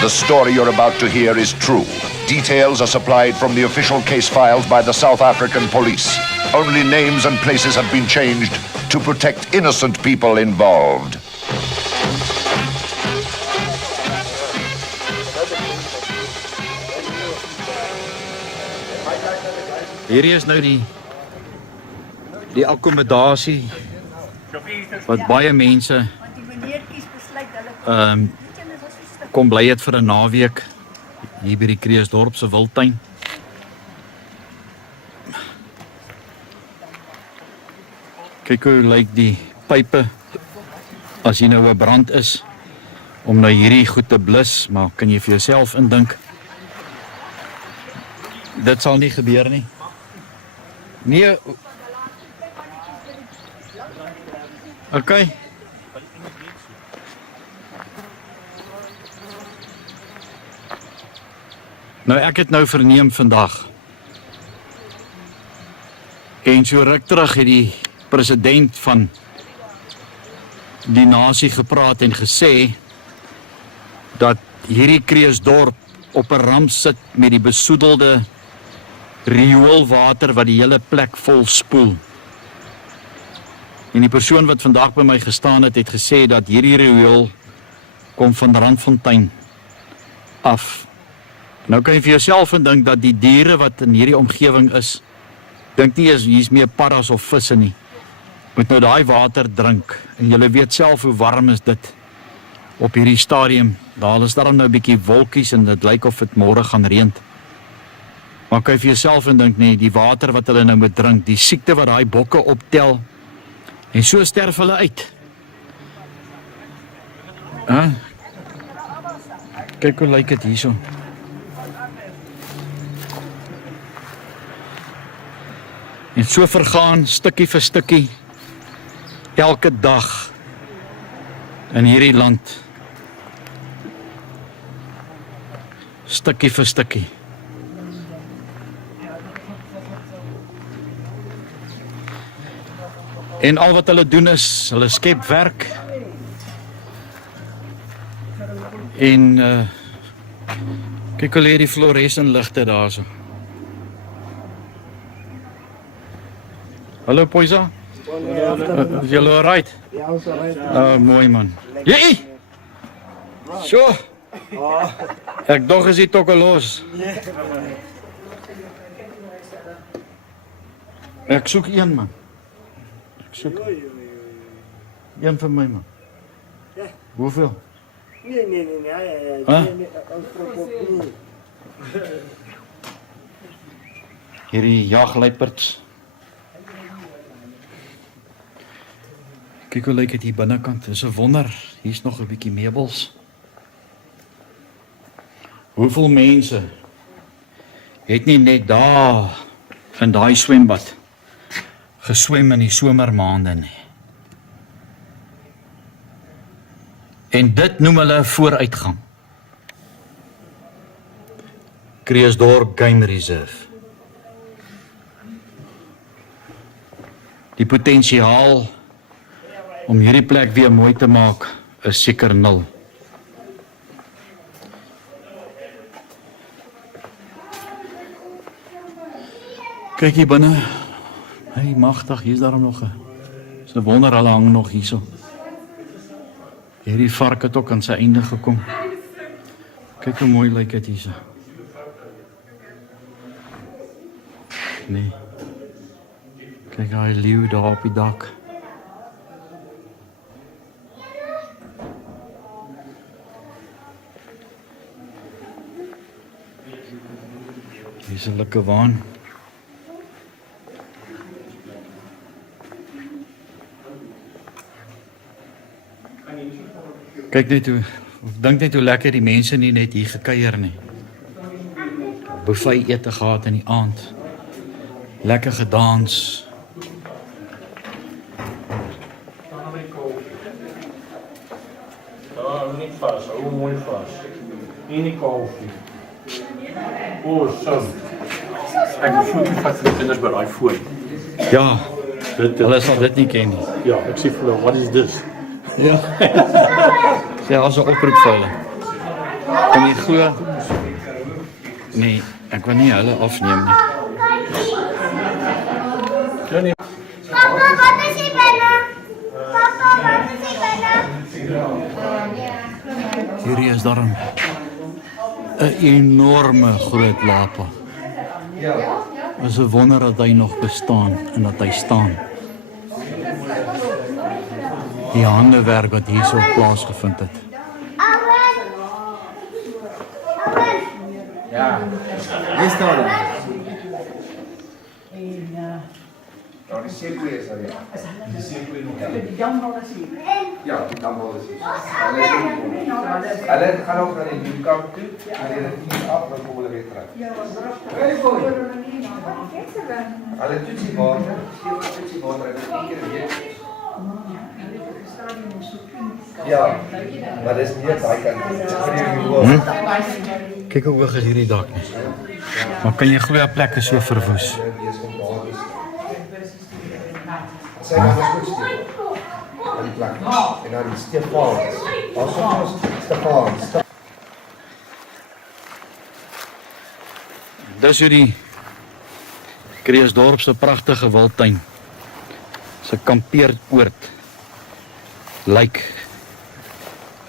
The story you're about to hear is true. Details are supplied from the official case filed by the South African police. Only names and places have been changed to protect innocent people involved. Hierdie is nou die akkommodasie wat baie mense kom bly het vir 'n naweek hier by die Kreeusdorp se wildtuin. Kyk hoe lyk die pype as hier nou 'n brand is om nou hierdie goed te blus, maar kan jy vir jouself indink dit sal nie gebeur nie. Nee. Okay. Nou ek het nou verneem vandag. En so ruk terug het die president van die nasie gepraat en gesê dat hierdie Kreeusdorp op 'n ramp sit met die besoedelde rioolwater wat die hele plek vol spoel. En die persoon wat vandag by my gestaan het gesê dat hierdie riool kom van Randfontein af. Nou kan jy vir jouself indink dat die diere wat in hierdie omgewing is, dink nie hier's meer paddas of visse nie. Moet nou daai water drink. En julle weet self hoe warm is dit op hierdie stadium. Daar is daarom nou 'n bietjie wolkies en dit lyk of dit môre gaan reën. Maar kan jy vir jouself indink nee, die water wat hulle nou moet drink, die siekte wat daai bokke optel, en so sterf hulle uit. Kyk hoe lyk dit hierso. En so vergaan stukkie vir stukkie elke dag in hierdie land. Stukkie vir stukkie. En al wat hulle doen is, hulle skep werk. En kyk hoe lê die fluorescent ligte daarso. Hallo Poisa. Is julle alright? Ja, ons alright. Mooi man. Jee! So. Ek dog is die tokke los. Ek soek een man. Ek soek een vir my man. Hoeveel? Nee. Hierdie jagluiperds. Kyk hoe lyk dit hier binnekant. Dis 'n wonder. Hier's nog 'n bietjie meubels. Hoeveel mense het nie net daar in daai swembad geswem in die somermaande nie. En dit noem hulle 'n vooruitgang. Kreeusdorp Game Reserve. Die potensiaal om hierdie plek weer mooi te maak is seker 0. Kyk hier binne. Hey, magtig, hier's daarom nog 'n wonder, hulle hang nog hierso. Hierdie vark het ook aan sy einde gekom. Kyk hoe mooi lyk dit hierso. Nee. Kyk hy leeu daar op die dak. Hier's 'n lekker waan. Kyk net hoe, dink net hoe lekker die mense nie net hier gekuier nie. Buffet ete gehad in die aand. Lekker gedans. Niet vast, hoe mooi vast. In die koffie. So. Ek voel nie vat vir die kinders by daai foon. Ja, hulle sal dit nie ken nie. Ja, ek sê vir hulle, what is this? Ja. Ja, as 'n oproep vir hulle. Kan jy glo? Nee, ek wil nie hulle afneem nie. Papa, wat is die binne? Papa, wat is die binne? Hierdie is daarom 'n enorme groot lapa. Dit is 'n wonder dat hy nog bestaan en dat hy staan. Die handewerk wat hierso plaasgevind het. Wie staan daar? Nou, die seekoe is daar, ja. Die seekoe nog, ja. Die jambal is hier. Ja, die damwal is hier. Hulle gaan ook naar die nieuwkamp toe, maar die rivier af, dan komen hulle weer terug. Hulle toetsiewater, seekoe toetsiewater, hulle 4 keer 'n week. Ja, maar dis nie op daai kant nie. Kyk hoe hoog is hierdie dak nie. Maar kan jy glo 'n plek is so verwoes? Sy gaan ons goed steek. Aan die plek. En dan die Stefaans. Ons Stefaans. Dis hoe die Kreeusdorp se pragtige wildtuin se kampeeroord lyk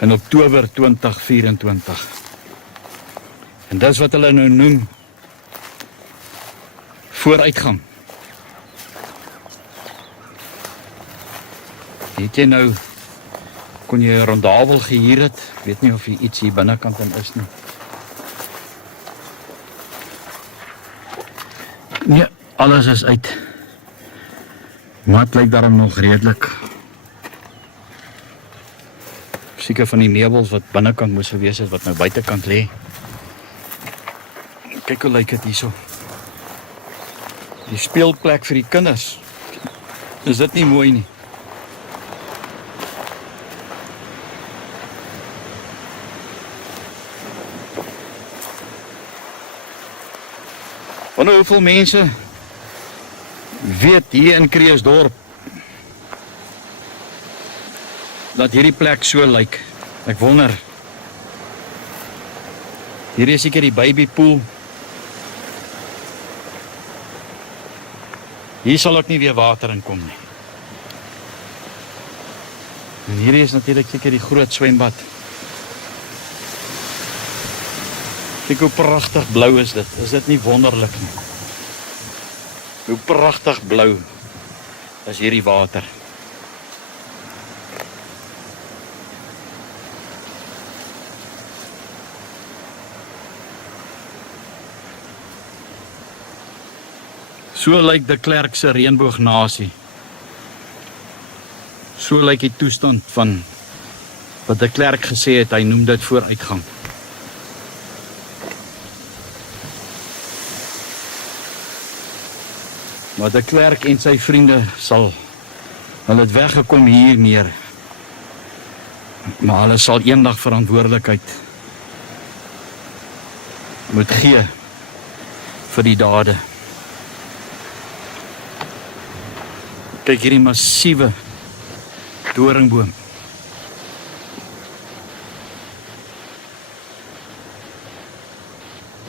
in Oktober 2024. En dis wat hulle nou noem vooruitgang. Het jy nou, kon jy 'n rondawel gehuur het, weet nie of jy iets hier binnekant in is nie. Nee, alles is uit. Maar het lyk daarom nog redelik. Seker van die meubels wat binnekant moes gewees het, wat nou buitekant lê. Kyk hoe lyk dit hierso. Die speelplek vir die kinders. Is dit nie mooi nie? Wonder hoeveel mense weet hier in Kreeusdorp dat hierdie plek so lyk. Ek wonder. Hier is seker die babypool. Hier sal ook nie weer water inkom nie. En hier is natuurlik seker die groot swembad. Kyk hoe pragtig blou is dit. Is dit nie wonderlik nie? Hoe pragtig blou is hierdie water. So lyk de Klerk se reënboognasie. So lyk die toestand van wat de Klerk gesê het, hy noem dit vooruitgang. Maar de Klerk en sy vriende sal, hulle het weggekom hier neer, maar hulle sal eendag verantwoordelikheid moet gee vir die dade. Kyk hierdie massiewe doringboom.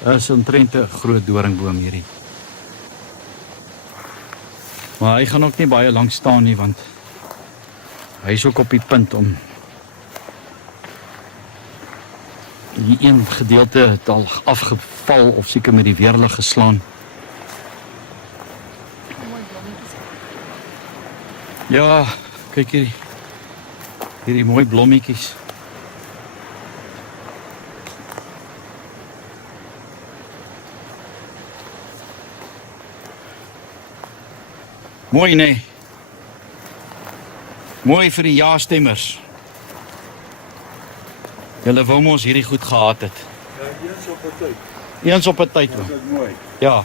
Dit is omtrent 'n groot doringboom hierdie. Maar hy gaan ook nie baie lank staan nie, want hy is ook op die punt om die een gedeelte het al afgeval of seker met die weerlig geslaan. Ja, kyk hierdie mooi blommetjies. Mooi nee. Mooi vir die ja-stemmers. Julle wou mos hierdie goed gehad het. Ja, eens op 'n tyd. Eens op 'n tyd. Dit is mooi. Ja,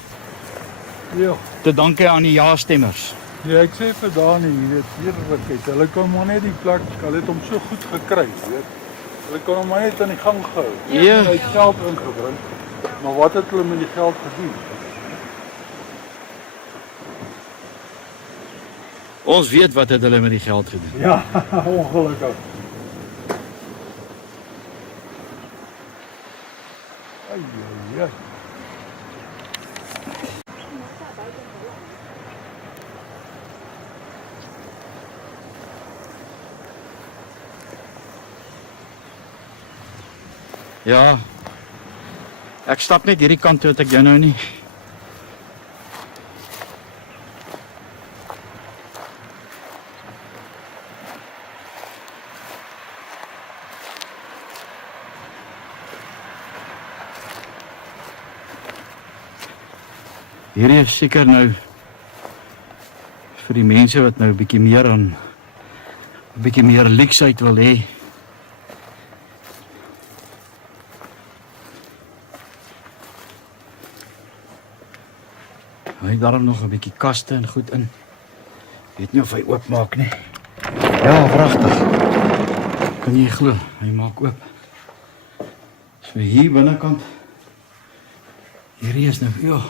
Ja. te danke aan die ja-stemmers. Ja, ek sê vir Dani, jy weet, heerlikheid. Hulle kon maar net die plek, hulle het hom so goed gekry, weet. Hulle kon hom maar net aan die gang gehou. Ja. Hy het geld ingebring. Maar wat het hulle met die geld gedoen? Ons weet wat het hulle met die geld gedoen. Ja, ongelukkig. Ai, ai, ai. Ja. Ek stap net hierdie kant toe, het ek jou nou nie. Hierdie is seker nou vir die mense wat nou 'n bietjie meer aan 'n bietjie meer luksheid wil hê. Hy het daarom nog 'n bietjie kaste en goed in. Weet nie of hy oopmaak nie. Ja, pragtig. Kan jy glo, hy maak oop. So hier binnekant. Hierdie is nou, ja.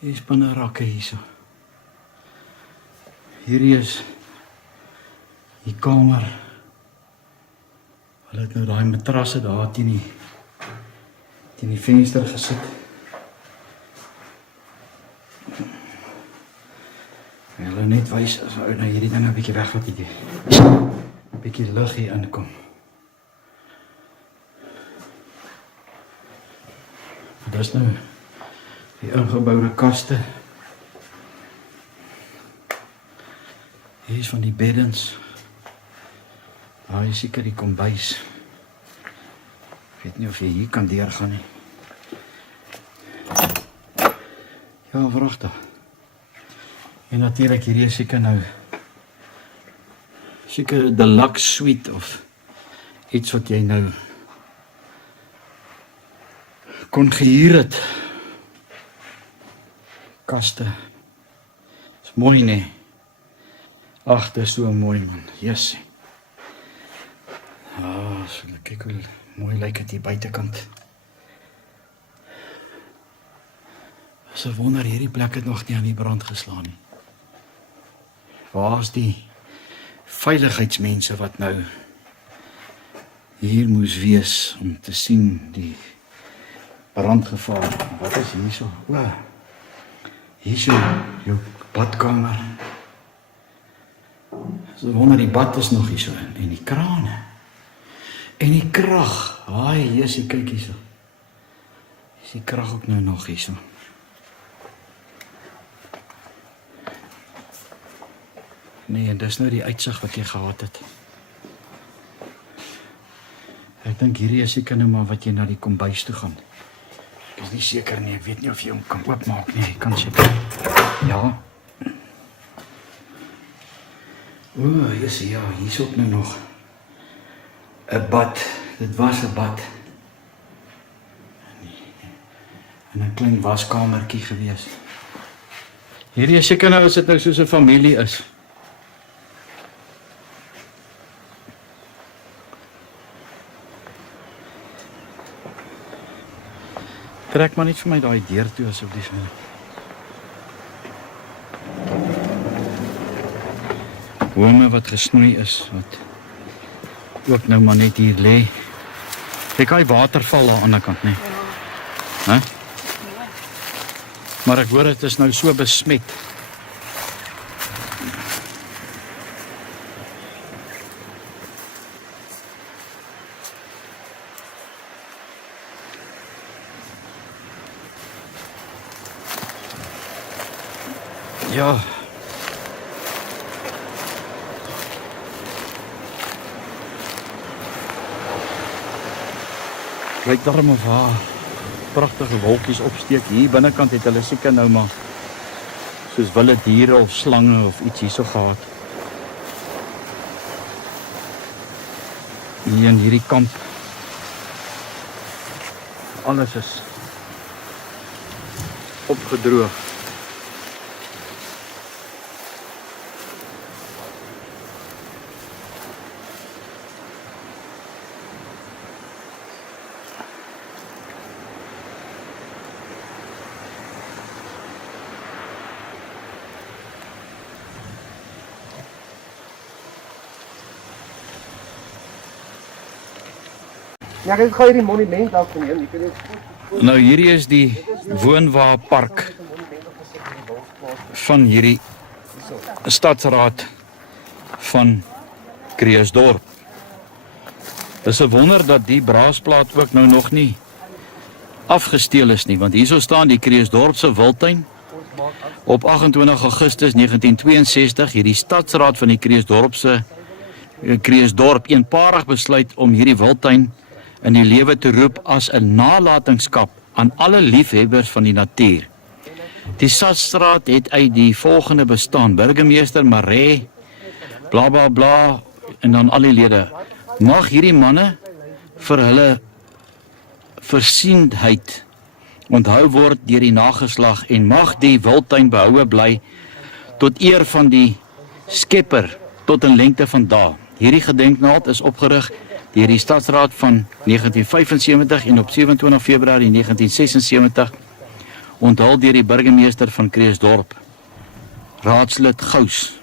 Hier is binne rakke hierso. Hierdie is die kamer. Hulle het nou daai matrasse daar teen die venster gesit. Hulle net wys as ou nou hierdie ding 'n bietjie weg wat hierdie 'n bietjie lug hier inkom. Dis nou die ingeboude kaste. Hier is van die beddens. Daar is seker die kombuis. Ek weet nie of jy hier kan deurgaan nie. Ja, vragtig. En natuurlik hierdie is seker nou seker 'n deluxe suite of iets wat jy nou kon gehuur het. Kaste. Is mooi nee. Ag, dit is so mooi man. Jessie. So kyk hoe mooi lyk dit hier buitekant. So wonder hierdie plek het nog nie aan die brand geslaan nie. Waar is die veiligheidsmense wat nou hier moes wees om te sien die brandgevaar? Wat is hierso? O, hierso jou badkamer. So wonder die bad is nog hierso en die krane. En die krag. Haai, jessie, kyk hierso. Is die krag ook nou nog hierso? Nee, en dis nou die uitsig wat jy gehad het. Ek dink hierdie is seker nou maar wat jy na die kombuis toe gaan. Ek is nie seker nie, ek weet nie of jy hom kan oopmaak nie, ek kan seker. Ja. O, jessie, ja, hier is ook nou nog 'n bad. Dit was 'n bad. En 'n klein waskamertjie gewees. Hierdie is seker nou as dit nou soos 'n familie is. Trek maar net vir my daai deur toe asseblief. Bome wat gesnoei is, wat ook nou maar net hier lê. Kyk hy waterval daar aan die ander kant, nee. Hæ? Maar ek hoor dit is nou so besmet. Ja. Kyk daarom of haar pragtige wolkies opsteek. Hier binnekant het hulle seker nou maar soos wilde diere of slange of iets hierso gehad. Hier in hierdie kamp. Alles is opgedroog. Ja, ek gaan hierdie monument afneem. Jy kan dit Nou hierdie is die woonwaarpark van hierdie stadsraad van Kreeusdorp. Dis 'n wonder dat die braasplaat ook nou nog nie afgesteel is nie, want hierso staan die Kreeusdorp se wildtuin op 28 Augustus 1962, hierdie stadsraad van die Kreeusdorp eenparig besluit om hierdie wildtuin in die lewe te roep as 'n nalatenskap aan alle liefhebbers van die natuur. Die stadsraad het uit die volgende bestaan: burgemeester Maree, bla bla bla, en dan al die lede. Mag hierdie manne vir hulle versienheid onthou word deur die nageslag en mag die wildtuin behoue bly tot eer van die Skepper tot in lengte van dae. Hierdie gedenknaald is opgerig deur die Stadsraad van 1975 en op 27 Februarie 1976 onthul deur die burgemeester van Kreeusdorp, raadslid Gous.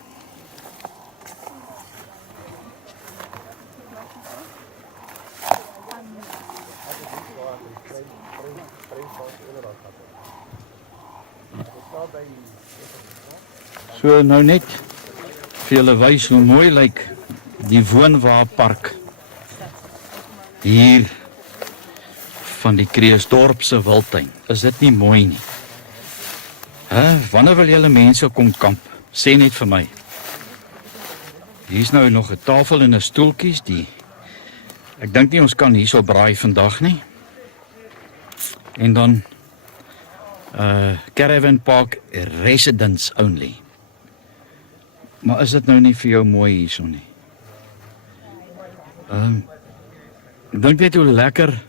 So nou net vir julle wys hoe mooi lyk die woonwaarpark hier van die Kreeusdorp se wildtuin. Is dit nie mooi nie? Wanneer wil julle mense kom kamp? Sê net vir my. Hier's nou nog 'n tafel en 'n stoeltjies. Ek dink nie ons kan hierso braai vandag nie. En dan Caravan Park residents only. Maar is dit nou nie vir jou mooi hierso nie? Ek dink net hoe lekker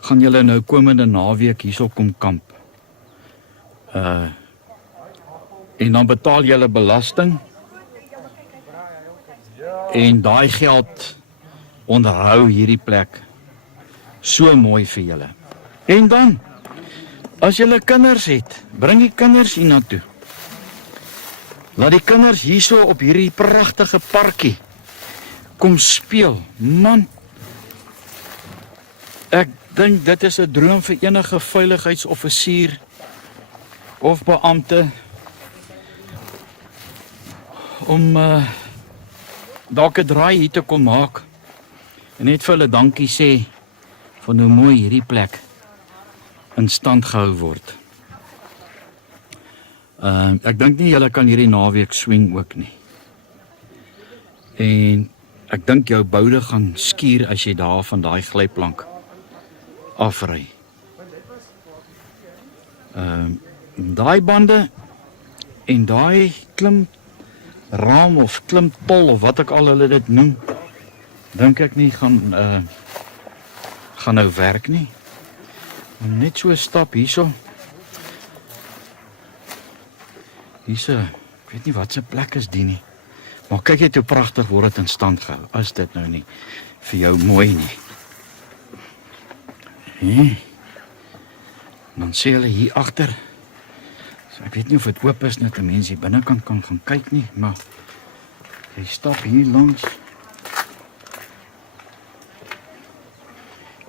gaan julle nou komende naweek hierso kom kamp. En dan betaal julle belasting. En daai geld onderhou hierdie plek so mooi vir julle. En dan, as julle kinders het, bring die kinders hiernatoe. Laat die kinders hierso op hierdie pragtige parkie kom speel. Man, ek dink dit is 'n droom vir enige veiligheidsoffisier of beampte om dalk 'n draai hier te kom maak en net vir hulle dankie sê van hoe mooi hierdie plek in stand gehou word. Ek dink nie julle kan hierdie naweek swing ook nie. En ek dink jou boude gaan skuur as jy daar van daai glyplank afry. Daai bande en daai klim raam of klimpol of wat ek al hulle dit noem, dink ek nie gaan nou werk nie. Net so stap hierso. Hier's ek weet nie wat se plek is die nie. Maar kyk net hoe pragtig word dit in stand gehou. As dit nou nie vir jou mooi nie. Dan sê hulle hier agter. So ek weet nie of dit oop is net 'n mens hier binnekant kan gaan kyk nie, maar jy stap hier langs.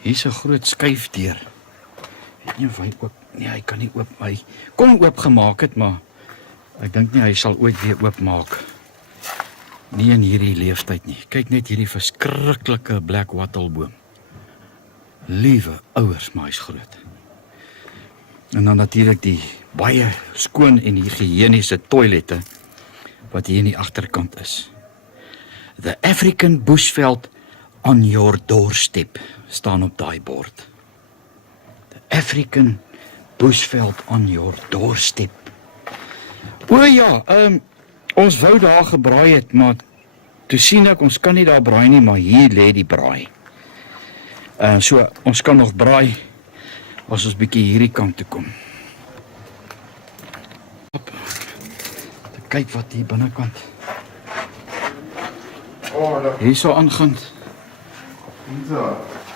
Hier's 'n groot skuifdeur. Weet nie of hy oop. Nee, hy kan nie oop. Hy kon oopgemaak het, maar ek dink nie hy sal ooit weer oopmaak. Nie in hierdie leeftyd nie. Kyk net hierdie verskriklike black wattleboom. Liewe ouers, maar hy's groot. En dan natuurlik die baie skoon en higiëniese toilette wat hier in die agterkant is. The African bushveld on your doorstep staan op daai bord. The African bushveld on your doorstep. O ja, ons wou daar gebraai het, maar toe sien ek, ons kan nie daar braai nie, maar hier lê die braai. So, ons kan nog braai, as ons bietjie hierdie kant toe kom. Kyk wat hier binnekant. Hier so aangaan.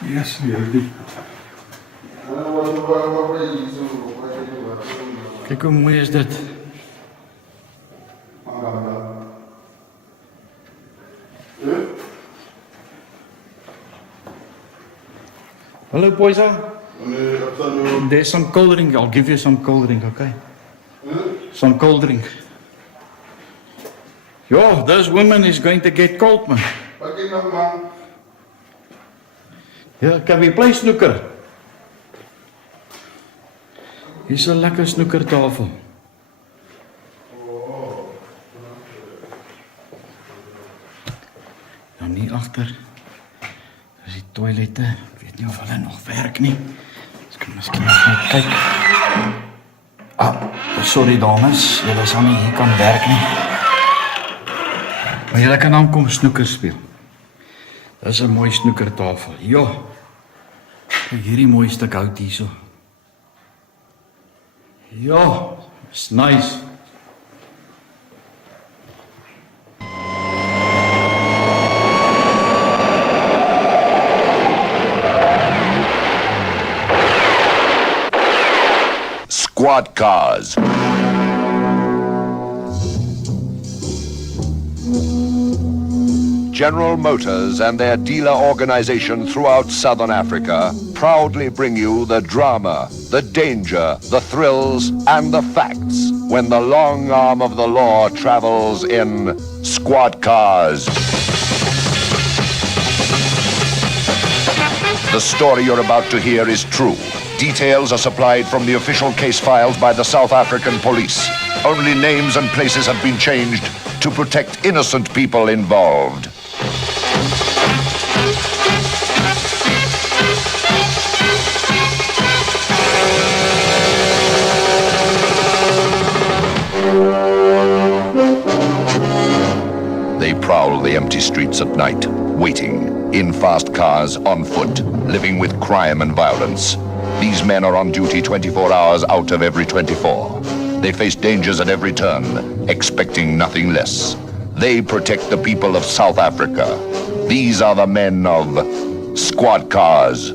Yes, hierdie. Kyk hoe mooi is dit. Hello, Poisa. There's some cold drink. I'll give you some cold drink, okay? Some cold drink. Yo, this woman is going to get cold, man. Ja, kan we play snooker? Hier's 'n lekker snoekertafel. Dan nie agter. Dis die toilette. Ek weet nie of hulle nog werk nie. Ons kan miskien net kyk. Sorry dames, julle sal nie hier kan werk nie. Maar julle kan dan kom snoeker speel. Dis 'n mooi snoekertafel. Ja. Kyk hierdie mooi stuk hout hierso. Ja, it's nice. Squad cars. General Motors and their dealer organization throughout Southern Africa proudly bring you the drama, the danger, the thrills, and the facts when the long arm of the law travels in squad cars. The story you're about to hear is true. Details are supplied from the official case filed by the South African police. Only names and places have been changed to protect innocent people involved. They prowl the empty streets at night, waiting, in fast cars, on foot, living with crime and violence. These men are on duty 24 hours out of every 24. They face dangers at every turn, expecting nothing less. They protect the people of South Africa. These are the men of Squad Cars.